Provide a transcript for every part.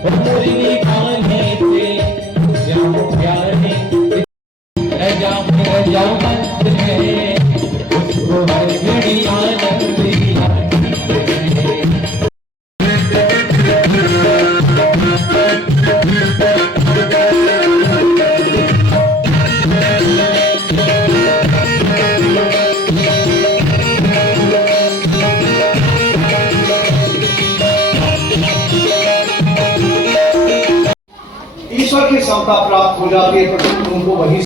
मुरली गाने से जाऊं प्यारे रह जाऊं मंत्र है उसको हर घड़ी आनंद दिया ईश्वर की समता प्राप्त हो जाती है तो तुमको वही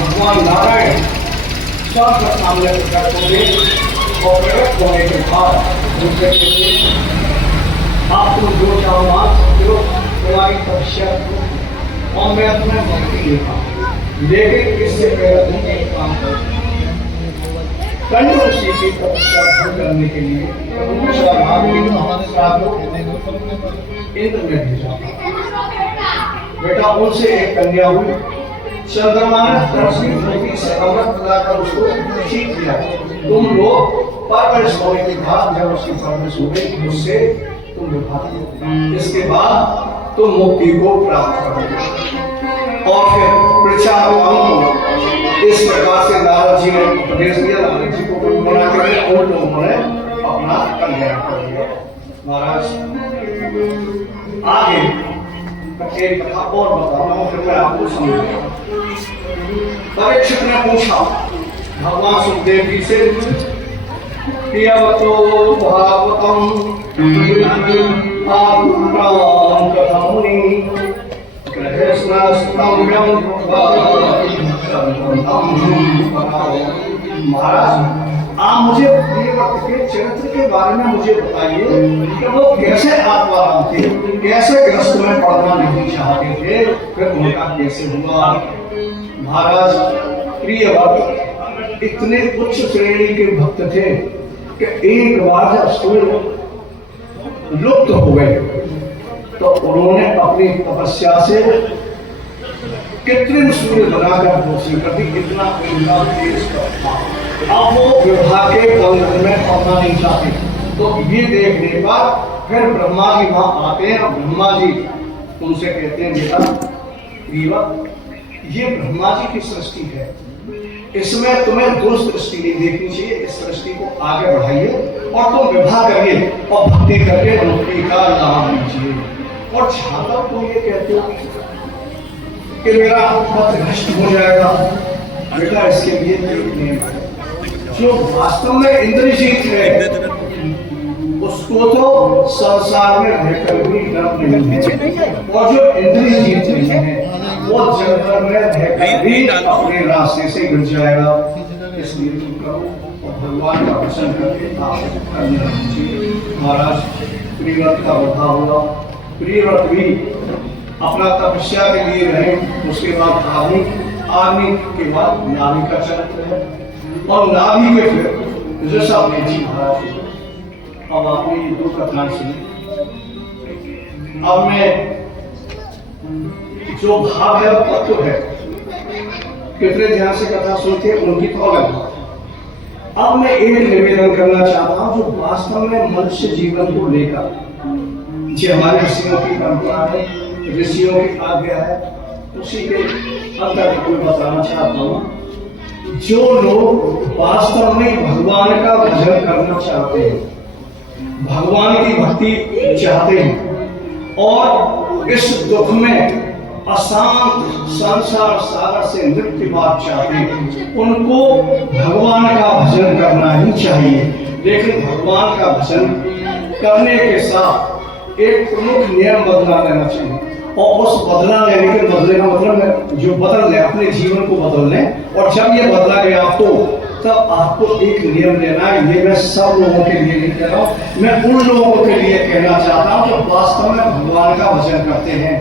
भगवान नारायण सबका सामने प्रकट होंगे और प्रकट होने के बाद उनसे आप तुम जो चाहो मान सकते हो तुम्हारी तपस्या और मैं अपने भक्ति लेता हूँ लेकिन इससे पहले तुम एक काम करो कंठ ऋषि की तपस्या भंग करने के लिए इंद्र ने भेजा बेटा उनसे एक कन्या हुई चंद्रमा ने तरसनी धरती से अमृत पिलाकर उसको ठीक किया तुम लोग परवरिश होने के बाद जब उसकी परवरिश हो गई उससे तुम विभाग इसके बाद तुम मुक्ति को प्राप्त करोगे और फिर प्रचार इस प्रकार से नारद जी ने उपदेश दिया नारद जी को मना करके उन लोगों ने अपना कल्याण कर दिया महाराज आगे एक कथा और बताऊंगा फिर मैं आपको समझाऊंगा परीक्षित ने पूछा भगवान सुखदेव जी से प्रियवतो भागवतम आत्मराम कथमुनि कृष्णस्तम महाराज आप मुझे प्रियव्रत के चरित्र के बारे में मुझे बताइए कि वो कैसे आत्माराम थे कैसे ग्रस्त में पढ़ना नहीं चाहते थे फिर उनका कैसे हुआ महाराज प्रियव्रत इतने उच्च श्रेणी के भक्त थे कि एक बार जब सूर्य लुप्त हो गए तो उन्होंने अपनी तपस्या से कृत्रिम सूर्य बनाकर घोषणा कर दी इतना उनका तेज था अब वो विवाह के बंधन में पड़ना नहीं चाहते तो ये देखने पर फिर ब्रह्मा जी वहां आते हैं ब्रह्मा जी उनसे कहते हैं बेटा प्रियव्रत ये ब्रह्मा जी की सृष्टि है इसमें तुम्हें दुष्ट दृष्टि नहीं देखनी चाहिए इस सृष्टि को आगे बढ़ाइए और तुम विवाह करिए और भक्ति करके मुक्ति का लाभ लीजिए और जहां तक तुम ये कहते हो कि मेरा पथ नष्ट हो जाएगा बेटा इसके लिए एक नियम है जो वास्तव में इंद्रजीत है उसको तो संसार में रहकर भी डर नहीं है और जो इंद्रजीत नहीं है वो जंगल में रहकर भी अपने रास्ते से गिर जाएगा इसलिए तुम करो और भगवान का दर्शन करके आप करना चाहिए महाराज प्रियव्रत का वधा हुआ प्रियव्रत भी अपना तपस्या के लिए रहे उसके बाद आर्मी के बाद नाभि का चरित्र है और नाभि के फिर जैसा जी महाराज अब आपने ये दो कथाएं सुनी अब मैं जो भाव है वो तत्व है कितने ध्यान से कथा सुनते उनकी तो अलग अब मैं एक निवेदन करना चाहता हूं जो वास्तव में मनुष्य जीवन को लेकर जो हमारे ऋषियों की परंपरा है ऋषियों की आज्ञा है उसी के अंदर कोई बताना चाहता हूँ जो लोग वास्तव में भगवान का भजन करना चाहते हैं भगवान की भक्ति चाहते हैं और इस दुख में अशांत संसार सागर से मुक्ति पाना चाहते हैं उनको भगवान का भजन करना ही चाहिए लेकिन भगवान का भजन करने के साथ एक प्रमुख नियम बदला लेना चाहिए और उस बदला लेने के बदले का मतलब जो बदल ले अपने जीवन को बदल ले और जब ये बदला गया आपको तब आपको एक नियम लेना है ये मैं सब लोगों के लिए नहीं कह रहा हूँ मैं उन लोगों के लिए कहना चाहता हूँ जो वास्तव में भगवान का भजन करते हैं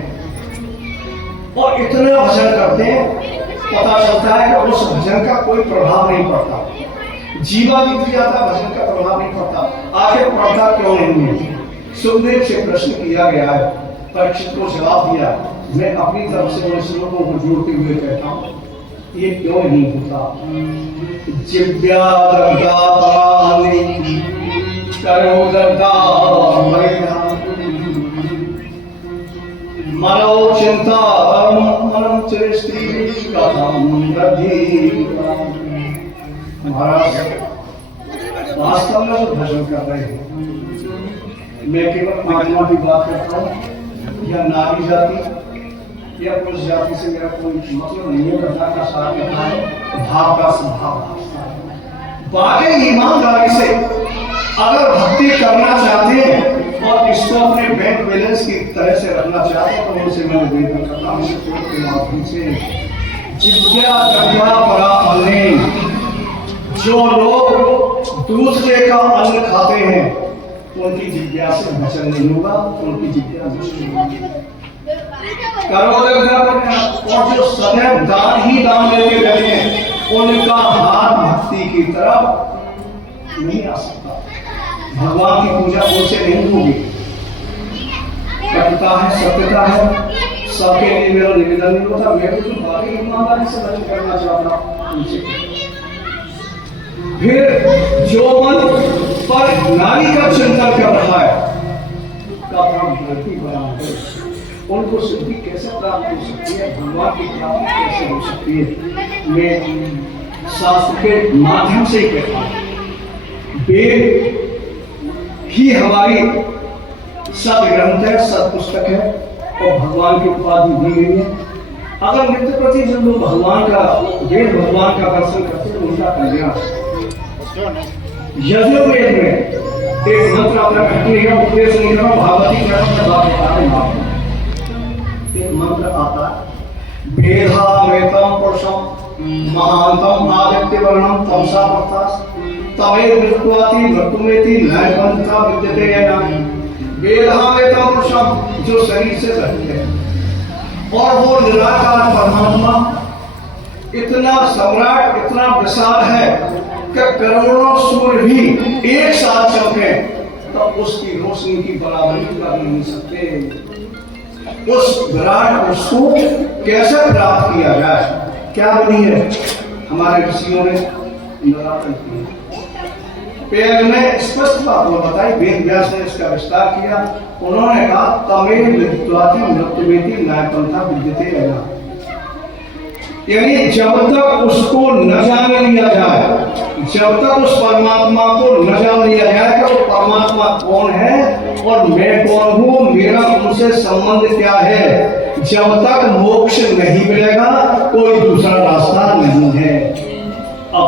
और इतना भजन करते हैं पता चलता है कि उस भजन का कोई प्रभाव नहीं पड़ता जीवा बीत जाता भजन का प्रभाव नहीं पड़ता आखिर पड़ता क्यों नहीं है सुखदेव से प्रश्न किया गया है, परीक्षित को जवाब दिया। मैं अपनी तरफ से उन श्लोकों को जोड़ते हुए कहता हूँ, ये क्यों नहीं होता? जिव्या दग्धा परानि करो दग्धा मनो चिंता मनम चरिस्त्री कथम रद्धि। महाराज वास्तव में जो भजन कर रहे हैं, मैं केवल आत्मा की बात करता हूँ या नारी जाति या पुरुष जाति से मेरा कोई मतलब नहीं है। कथा का सार कथा है, भाव का स्वभाव। बाकी ईमानदारी से अगर भक्ति करना चाहते हैं और इसको अपने बैंक बैलेंस की तरह से रखना चाहते हैं तो उनसे मैं निवेदन करता हूँ के माध्यम से, जिज्ञा दग्धा परानि। जो लोग दूसरे का अन्न खाते हैं उनकी जिज्ञा से भजन नहीं होगा, उनकी जिज्ञा दूसरी होगी। करो दग्धा परानि, और जो सदैव दान ही दान लेके बैठे हैं उनका हाथ भक्ति की तरफ नहीं आ सकता। भगवान की पूजा उनसे नहीं होगी। कटुता है, सत्यता है, सबके लिए मेरा निवेदन नहीं होता। मैं तो बाकी ईमानदारी से भजन करना चाहता हूँ उनसे। फिर जो मन पर नारी का चिंतन कर रहा है उनको सिद्धि कैसे प्राप्त हो सकती है, भगवान की प्राप्ति कैसे हो सकती है? मैं शास्त्र के माध्यम से ही कहता हूँ, वेद ही हमारी सद ग्रंथ है, सद पुस्तक है और भगवान की उपाधि दी गई है। अगर नित्य प्रति जब लोग भगवान का वेद भगवान का दर्शन करते हैं तो उनका कल्याण। यजुर्वेद में एक मंत्र अपना घटने का उपदेश नहीं करना, भागवती का बात बता रहे। एक मंत्र आता है, भेदामेतम पुरुषम महांतम आदित्य वर्णम तमसा प्रकाश तवे मृत्युआति मृत्युमेति नैपंथा विद्यते यना। वेदामेतम पुरुषम, जो शरीर से रहित है और वो निराकार परमात्मा इतना सम्राट, इतना विशाल है कि करोड़ों सूर्य भी एक साथ चमके तो उसकी रोशनी की बराबरी कर नहीं सकते। उस विराट उसको कैसे प्राप्त किया जाए? क्या बनी है? हमारे ऋषियों ने निराकरण किया। पहले में स्पष्ट बात बताई, वेद व्यास ने इसका विस्तार किया। उन्होंने कहा, तमे मृत्युआति मृत्युमेति न्यायपंथा विद्यते रहना। यानी जब तक उसको न जान लिया जाए, जब तक उस परमात्मा को न जान लिया जाए कि वो परमात्मा कौन है और मैं कौन हूँ, मेरा उनसे संबंध क्या है, जब तक मोक्ष नहीं मिलेगा कोई दूसरा रास्ता नहीं है। अब